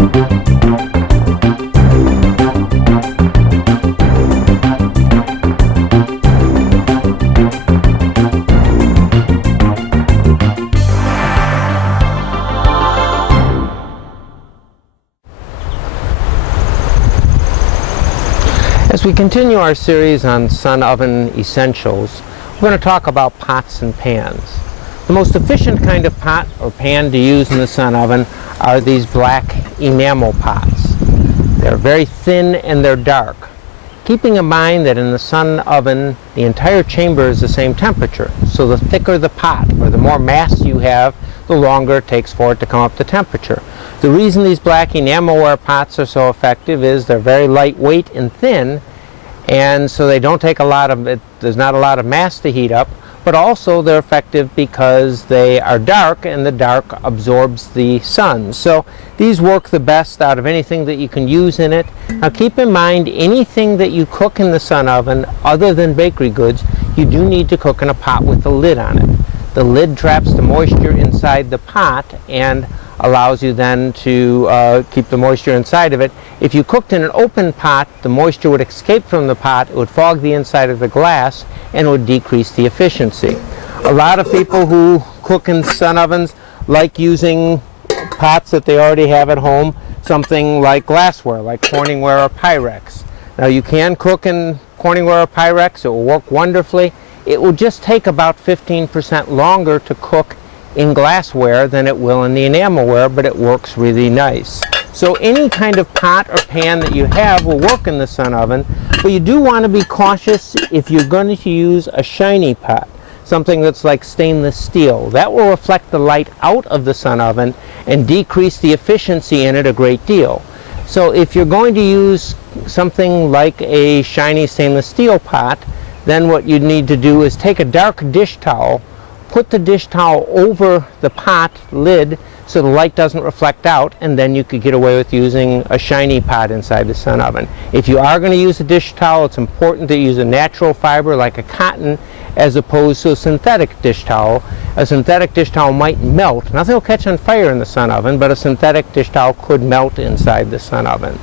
As we continue our series on sun oven essentials, we're going to talk about pots and pans. The most efficient kind of pot or pan to use in the sun oven are these black enamel pots. They're very thin and they're dark. Keeping in mind that in the sun oven the entire chamber is the same temperature, so the thicker the pot or the more mass you have, the longer it takes for it to come up to temperature. The reason these black enamelware pots are so effective is they're very lightweight and thin, and so they don't take a lot of it, there's not a lot of mass to heat up, but also they're effective because they are dark and the dark absorbs the sun. So these work the best out of anything that you can use in it. Now keep in mind, anything that you cook in the sun oven other than bakery goods, you do need to cook in a pot with a lid on it. The lid traps the moisture inside the pot and allows you then to keep the moisture inside of it. If you cooked in an open pot, the moisture would escape from the pot, it would fog the inside of the glass, and it would decrease the efficiency. A lot of people who cook in sun ovens like using pots that they already have at home, something like glassware, like Corningware or Pyrex. Now you can cook in Corningware or Pyrex, it will work wonderfully. It will just take about 15% longer to cook in glassware than it will in the enamelware, but it works really nice. So any kind of pot or pan that you have will work in the sun oven, but you do want to be cautious if you're going to use a shiny pot, something that's like stainless steel. That will reflect the light out of the sun oven and decrease the efficiency in it a great deal. So if you're going to use something like a shiny stainless steel pot, then what you need to do is take a dark dish towel, put the dish towel over the pot lid so the light doesn't reflect out, and then you could get away with using a shiny pot inside the sun oven. If you are going to use a dish towel, it's important to use a natural fiber like a cotton as opposed to a synthetic dish towel. A synthetic dish towel might melt. Nothing will catch on fire in the sun oven, but a synthetic dish towel could melt inside the sun oven.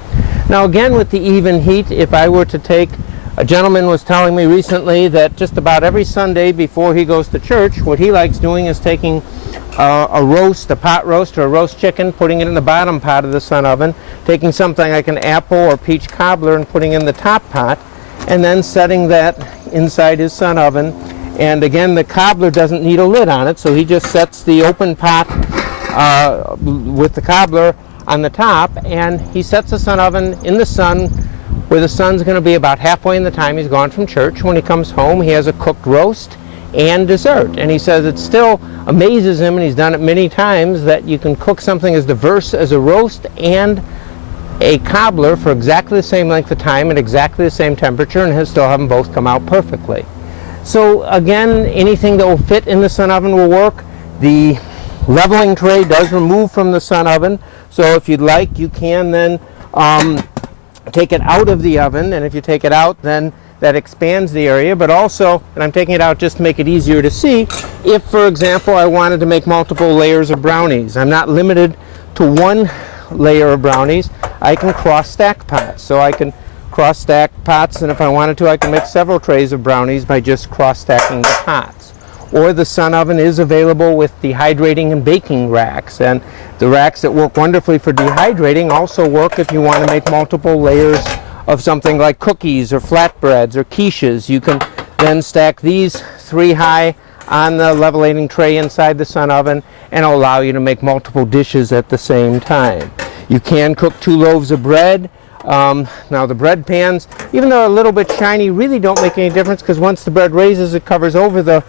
Now again, with the even heat, if I were to take, a gentleman was telling me recently that just about every Sunday before he goes to church, what he likes doing is taking a pot roast or a roast chicken, putting it in the bottom pot of the sun oven, taking something like an apple or peach cobbler and putting in the top pot, and then setting that inside his sun oven. And again, the cobbler doesn't need a lid on it, so he just sets the open pot with the cobbler on the top, and he sets the sun oven in the sun, where the sun's going to be about halfway in the time he's gone from church. When he comes home, he has a cooked roast and dessert. And he says it still amazes him, and he's done it many times, that you can cook something as diverse as a roast and a cobbler for exactly the same length of time at exactly the same temperature, and he'll still have them both come out perfectly. So again, anything that will fit in the sun oven will work. The leveling tray does remove from the sun oven, so if you'd like, you can then take it out of the oven, and if you take it out, then that expands the area. But also, and I'm taking it out just to make it easier to see, if for example I wanted to make multiple layers of brownies, I'm not limited to one layer of brownies. I can cross stack pots, so I can cross stack pots, and if I wanted to, I can make several trays of brownies by just cross stacking the pots. Or the sun oven is available with dehydrating and baking racks, and the racks that work wonderfully for dehydrating also work if you want to make multiple layers of something like cookies or flatbreads or quiches. You can then stack these 3 high on the levelating tray inside the sun oven, and it'll allow you to make multiple dishes at the same time. You can cook 2 loaves of bread. Now the bread pans, even though they're a little bit shiny, really don't make any difference, because once the bread raises, it covers over the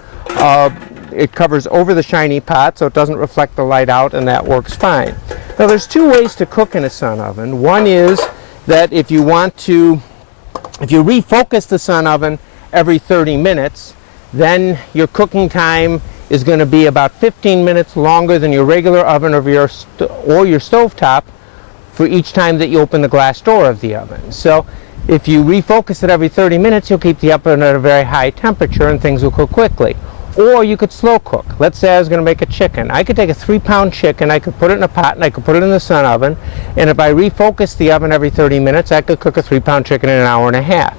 shiny pot, so it doesn't reflect the light out, and that works fine. Now there's 2 ways to cook in a sun oven. One is that if you refocus the sun oven every 30 minutes, then your cooking time is going to be about 15 minutes longer than your regular oven or your stovetop for each time that you open the glass door of the oven. So if you refocus it every 30 minutes, you'll keep the oven at a very high temperature and things will cook quickly. Or you could slow cook. Let's say I was going to make a chicken. I could take a 3-pound chicken, I could put it in a pot, and I could put it in the sun oven, and if I refocused the oven every 30 minutes, I could cook a 3-pound chicken in an hour and a half.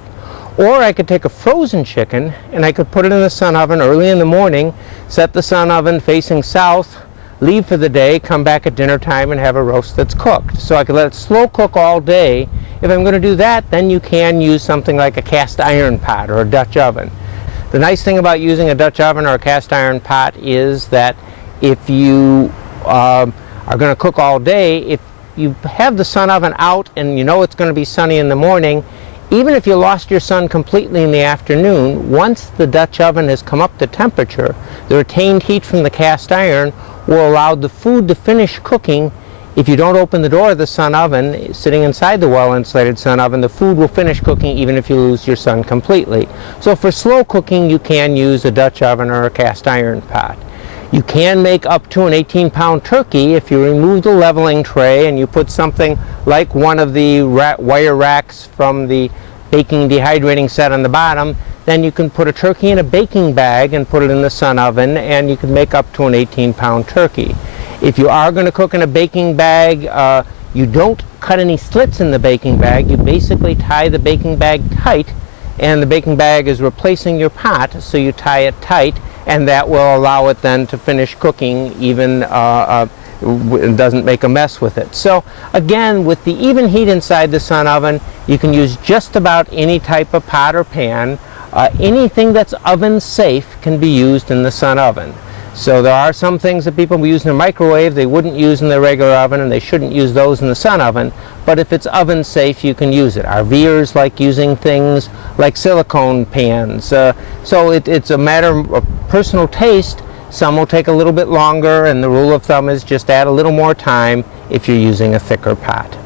Or I could take a frozen chicken and I could put it in the sun oven early in the morning, set the sun oven facing south, leave for the day, come back at dinner time and have a roast that's cooked. So I could let it slow cook all day. If I'm going to do that, then you can use something like a cast iron pot or a Dutch oven. The nice thing about using a Dutch oven or a cast iron pot is that if you are going to cook all day, if you have the sun oven out and you know it's going to be sunny in the morning, even if you lost your sun completely in the afternoon, once the Dutch oven has come up to temperature, the retained heat from the cast iron will allow the food to finish cooking. If you don't open the door of the sun oven, sitting inside the well-insulated sun oven, the food will finish cooking even if you lose your sun completely. So for slow cooking, you can use a Dutch oven or a cast iron pot. You can make up to an 18-pound turkey if you remove the leveling tray and you put something like one of the wire racks from the baking dehydrating set on the bottom. Then you can put a turkey in a baking bag and put it in the sun oven, and you can make up to an 18-pound turkey. If you are going to cook in a baking bag, you don't cut any slits in the baking bag. You basically tie the baking bag tight, and the baking bag is replacing your pot, so you tie it tight, and that will allow it then to finish cooking even it doesn't make a mess with it. So again, with the even heat inside the sun oven, you can use just about any type of pot or pan. Anything that's oven safe can be used in the sun oven. So there are some things that people use in the microwave they wouldn't use in the regular oven, and they shouldn't use those in the sun oven, but if it's oven safe, you can use it. RVers like using things like silicone pans. So it's a matter of personal taste. Some will take a little bit longer, and the rule of thumb is just add a little more time if you're using a thicker pot.